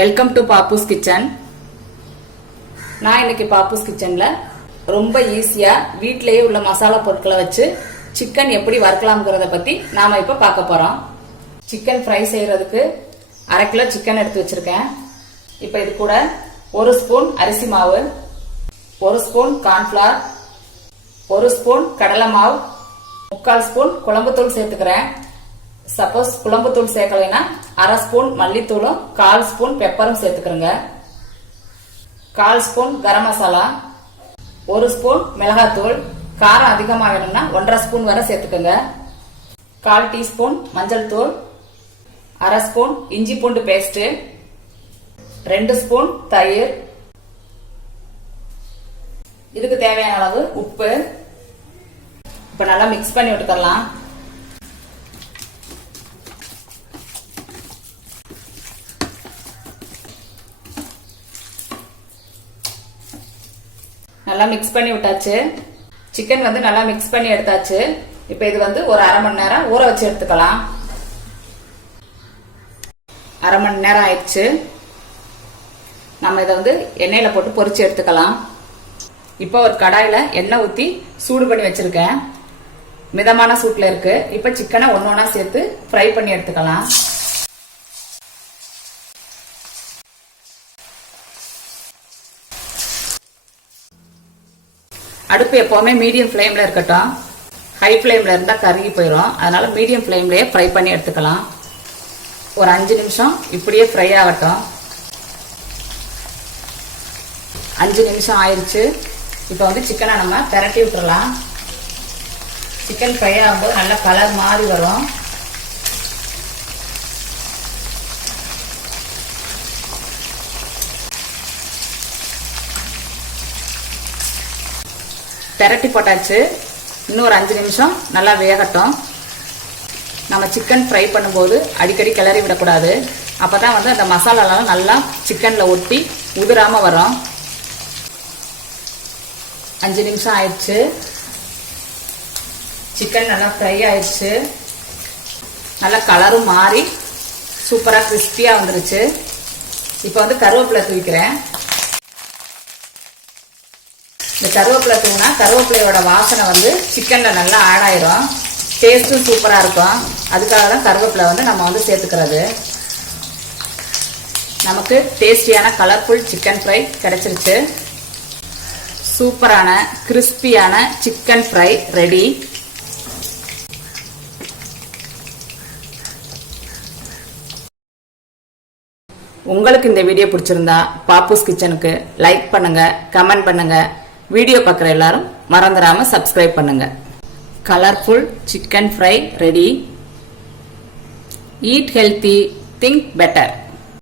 Welcome to Pappu's kitchen. நான் இன்னைக்கு பாப்பூஸ் கிச்சன்ல ரொம்ப ஈஸியா வீட்டிலேயே உள்ள மசாலா பொருட்களை வச்சு சிக்கன் எப்படி வறுக்கலாம்ங்கறத பத்தி நாம இப்ப பார்க்க போறோம். சிக்கன் ஃப்ரை செய்யறதுக்கு 1/2 கிலோ சிக்கன் எடுத்து வச்சிருக்கேன். இப்ப இது கூட 1 ஸ்பூன் அரிசி மாவு, 1 ஸ்பூன் கார்ன்ஃபிளவர், 1 ஸ்பூன் கடலை மாவு, 3/4 ஸ்பூன் குழம்புத்தூள் சேர்த்துக்கிறேன். சப்போஸ் குழம்புத்தூள் சேர்க்கலைன்னா 1/2 ஸ்பூன் மல்லித்தூளும் 1/4 ஸ்பூன் பெப்பரும் சேர்த்துக்கிறேங்க. 1/4 ஸ்பூன் கரம் மசாலா, 1 ஸ்பூன் மிளகாத்தூள், காரம் அதிகமா வேணும்னா 1/2 ஸ்பூன் வரை சேர்த்துக்கோங்க. 1/4 டீஸ்பூன் மஞ்சள் தூள், 1/2 ஸ்பூன் இஞ்சி பூண்டு பேஸ்ட், 2 ஸ்பூன் தயிர், இதுக்கு தேவையான அளவு உப்பு. இப்ப நல்லா மிக்ஸ் பண்ணி விட்டுக்கலாம். நல்லா மிக்ஸ் பண்ணி விட்டாச்சு. சிக்கன் நல்லா மிக்ஸ் பண்ணி எடுத்தாச்சு. இப்ப இது ஒரு 1/2 மணி நேரம் ஊற வச்சு எடுத்துக்கலாம். 1/2 மணி நேரம் ஆயிடுச்சு. நம்ம இதை எண்ணெயில போட்டு பொரிச்சு எடுத்துக்கலாம். இப்ப ஒரு கடாயில எண்ணெய் ஊத்தி சூடு பண்ணி வச்சிருக்கேன். மிதமான சூட்ல இருக்கு. இப்ப சிக்கனை ஒன்னொன்னா சேர்த்து ஃப்ரை பண்ணி எடுத்துக்கலாம். அடுப்பு எப்பவுமே மீடியம் ஃப்ளேம்ல இருக்கட்டும். ஹை ஃப்ளேம்ல இருந்தா கருகி போயிடும். அதனால மீடியம் ஃப்ளேம்லயே ஃப்ரை பண்ணி எடுத்துக்கலாம். ஒரு 5 நிமிஷம் இப்படியே ஃப்ரை ஆகட்டும். 5 நிமிஷம் ஆயிடுச்சு. இப்போ சிக்கனை நம்ம பிரட்டி விட்டுறலாம். சிக்கன் ஃப்ரை ஆகும்போது நல்ல கலர் மாறி வரும். பிரட்டி போட்டாச்சு. இன்னும் ஒரு 5 நிமிஷம் நல்லா வேகட்டும். நம்ம சிக்கன் ஃப்ரை பண்ணும்போது அடிக்கடி கிளறி விடக்கூடாது. அப்பதான் அந்த மசாலாலாம் நல்லா சிக்கன்ல ஒட்டி உதிராம வரும். 5 நிமிஷம் ஆயிடுச்சு. சிக்கன் நல்லா ஃப்ரை ஆயிடுச்சு. நல்லா கலரும் மாறி சூப்பரா கிறிஸ்பியா வந்துருச்சு. இப்போ கருவேப்பிலை தூக்கிறேன். இந்த கருவேப்பிலை தூங்கினா கருவேப்பிலையோட வாசனை சிக்கன்ல நல்லா ஆட் ஆயிரும். டேஸ்டும் சூப்பரா இருக்கும். அதுக்காக தான் கருவேப்பிலை நம்ம சேர்த்துக்கிறது. நமக்கு டேஸ்டியான கலர்ஃபுல் சிக்கன் ஃப்ரை கிடைச்சிருச்சு. சூப்பரான கிறிஸ்பியான சிக்கன் ஃப்ரை ரெடி. உங்களுக்கு இந்த வீடியோ பிடிச்சிருந்தா பாப்பூஸ் கிச்சனுக்கு லைக் பண்ணுங்க, கமெண்ட் பண்ணுங்க. வீடியோ பார்க்குற எல்லாரும் மறந்துடாம சப்ஸ்கிரைப் பண்ணுங்க. Colourful chicken fry ready. Eat healthy, think better.